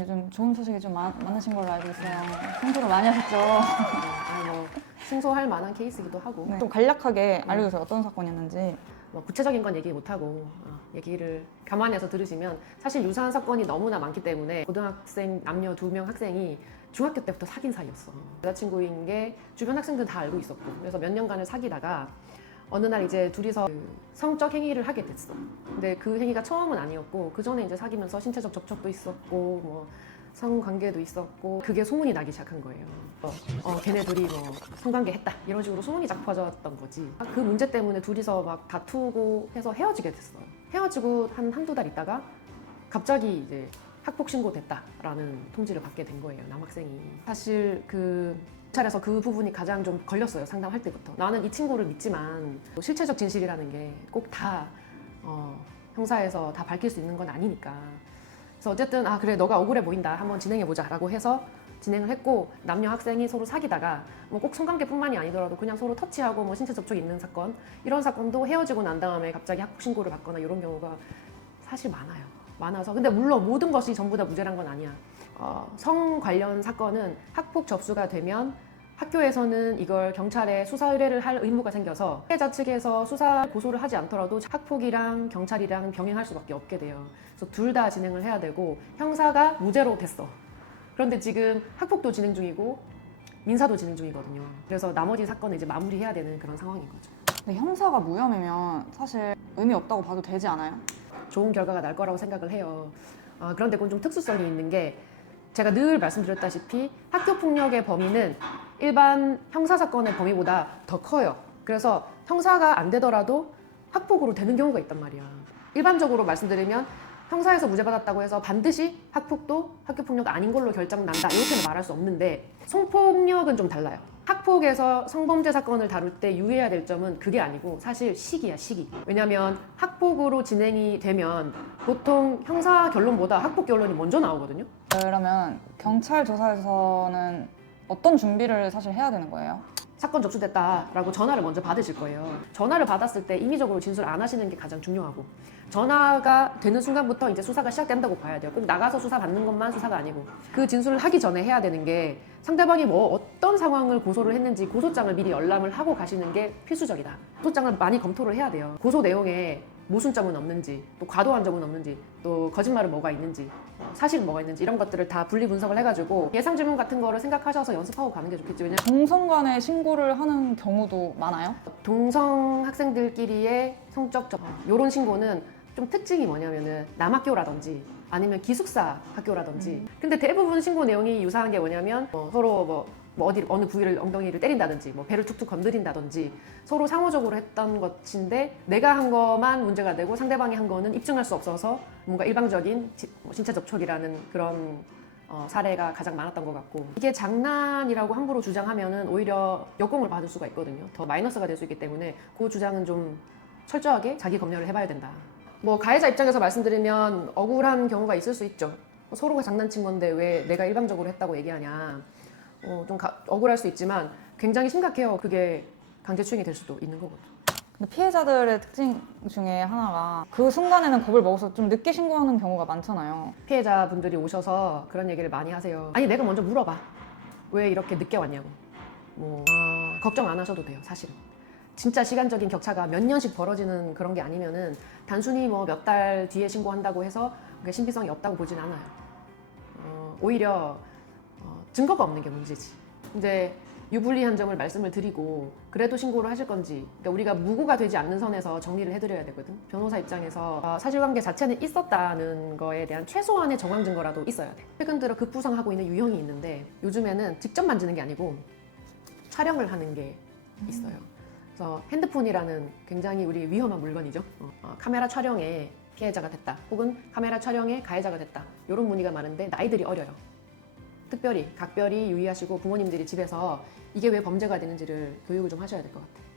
요즘 좋은 소식이 좀 많으신 걸로 알고 있어요. 승소를 많이 하셨죠? 뭐 승소할 만한 케이스이기도 하고. 네. 좀 간략하게 알려주세요. 어떤 사건이었는지. 뭐 구체적인 건 얘기 못하고 얘기를 감안해서 들으시면 사실 유사한 사건이 너무나 많기 때문에 고등학생 남녀 2명 학생이 중학교 때부터 사귄 사이였어. 여자친구인 게 주변 학생들 다 알고 있었고, 그래서 몇 년간을 사귀다가 어느 날 이제 둘이서 그 성적 행위를 하게 됐어. 근데 그 행위가 처음은 아니었고 그 전에 이제 사귀면서 신체적 접촉도 있었고 뭐 성관계도 있었고, 그게 소문이 나기 시작한 거예요. 걔네 둘이 뭐 성관계 했다 이런 식으로 소문이 쫙 퍼졌던 거지. 그 문제 때문에 둘이서 막 다투고 해서 헤어지게 됐어요. 헤어지고 한두 달 있다가 갑자기 이제 학폭 신고됐다라는 통지를 받게 된 거예요, 남학생이. 사실 그 차례에서 그 부분이 가장 좀 걸렸어요, 상담할 때부터. 나는 이 친구를 믿지만 실체적 진실이라는 게 꼭 다 형사에서 다 밝힐 수 있는 건 아니니까. 그래서 어쨌든 그래 너가 억울해 보인다, 한번 진행해보자 라고 해서 진행을 했고, 남녀 학생이 서로 사귀다가 뭐 꼭 성관계뿐만이 아니더라도 그냥 서로 터치하고 뭐 신체 접촉이 있는 사건, 이런 사건도 헤어지고 난 다음에 갑자기 학폭 신고를 받거나 이런 경우가 사실 많아서. 근데 물론 모든 것이 전부 다 무죄란 건 아니야. 성 관련 사건은 학폭 접수가 되면 학교에서는 이걸 경찰에 수사 의뢰를 할 의무가 생겨서 피해자 측에서 수사 고소를 하지 않더라도 학폭이랑 경찰이랑 병행할 수밖에 없게 돼요. 그래서 둘 다 진행을 해야 되고, 형사가 무죄로 됐어. 그런데 지금 학폭도 진행 중이고 민사도 진행 중이거든요. 그래서 나머지 사건을 이제 마무리해야 되는 그런 상황인 거죠. 근데 형사가 무혐의면 사실 의미 없다고 봐도 되지 않아요? 좋은 결과가 날 거라고 생각을 해요. 그런데 그건 좀 특수성이 있는 게, 제가 늘 말씀드렸다시피 학교폭력의 범위는 일반 형사사건의 범위보다 더 커요. 그래서 형사가 안 되더라도 학폭으로 되는 경우가 있단 말이야. 일반적으로 말씀드리면 형사에서 무죄 받았다고 해서 반드시 학폭도 학교폭력 아닌 걸로 결정난다 이렇게는 말할 수 없는데, 성폭력은 좀 달라요. 학폭에서 성범죄 사건을 다룰 때 유의해야 될 점은 그게 아니고 사실 시기야, 시기. 왜냐면 학폭으로 진행이 되면 보통 형사 결론보다 학폭 결론이 먼저 나오거든요. 그러면 경찰 조사에서는 어떤 준비를 사실 해야 되는 거예요? 사건 접수됐다라고 전화를 먼저 받으실 거예요. 전화를 받았을 때 임의적으로 진술 안 하시는 게 가장 중요하고, 전화가 되는 순간부터 이제 수사가 시작된다고 봐야 돼요. 그럼 나가서 수사 받는 것만 수사가 아니고, 그 진술을 하기 전에 해야 되는 게 상대방이 뭐 어떤 상황을 고소를 했는지 고소장을 미리 열람을 하고 가시는 게 필수적이다. 고소장을 많이 검토를 해야 돼요. 고소 내용에 모순점은 없는지, 또 과도한 점은 없는지, 또 거짓말은 뭐가 있는지, 사실은 뭐가 있는지, 이런 것들을 다 분리 분석을 해가지고 예상 질문 같은 거를 생각하셔서 연습하고 가는 게 좋겠지. 왜냐면 동성 간에 신고를 하는 경우도 많아요? 동성 학생들끼리의 성적 접촉, 이런 신고는 좀 특징이 뭐냐면은 남학교라든지 아니면 기숙사 학교라든지. 근데 대부분 신고 내용이 유사한 게 뭐냐면 서로 뭐 어느 부위를, 엉덩이를 때린다든지 뭐 배를 툭툭 건드린다든지 서로 상호적으로 했던 것인데, 내가 한 거만 문제가 되고 상대방이 한 거는 입증할 수 없어서 뭔가 일방적인 신체 접촉이라는 그런 사례가 가장 많았던 것 같고, 이게 장난이라고 함부로 주장하면은 오히려 역공을 받을 수가 있거든요. 더 마이너스가 될 수 있기 때문에 그 주장은 좀 철저하게 자기 검열을 해봐야 된다. 뭐 가해자 입장에서 말씀드리면 억울한 경우가 있을 수 있죠. 서로가 장난친 건데 왜 내가 일방적으로 했다고 얘기하냐. 좀 억울할 수 있지만 굉장히 심각해요. 그게 강제추행이 될 수도 있는 거거든요. 근데 피해자들의 특징 중에 하나가 그 순간에는 겁을 먹어서 좀 늦게 신고하는 경우가 많잖아요. 피해자분들이 오셔서 그런 얘기를 많이 하세요. 아니 내가 먼저 물어봐. 왜 이렇게 늦게 왔냐고. 걱정 안 하셔도 돼요, 사실은. 진짜 시간적인 격차가 몇 년씩 벌어지는 그런 게 아니면은 단순히 뭐 몇 달 뒤에 신고한다고 해서 그게 신빙성이 없다고 보진 않아요. 오히려 증거가 없는 게 문제지. 이제 유불리한 점을 말씀을 드리고, 그래도 신고를 하실 건지, 그러니까 우리가 무고가 되지 않는 선에서 정리를 해드려야 되거든. 변호사 입장에서 사실관계 자체는 있었다는 거에 대한 최소한의 정황 증거라도 있어야 돼. 최근 들어 급부상하고 있는 유형이 있는데, 요즘에는 직접 만지는 게 아니고 촬영을 하는 게 있어요. 그래서 핸드폰이라는 굉장히 우리 위험한 물건이죠. 카메라 촬영에 피해자가 됐다, 혹은 카메라 촬영에 가해자가 됐다, 이런 문의가 많은데 나이들이 어려요. 특별히 각별히 유의하시고 부모님들이 집에서 이게 왜 범죄가 되는지를 교육을 좀 하셔야 될 것 같아요.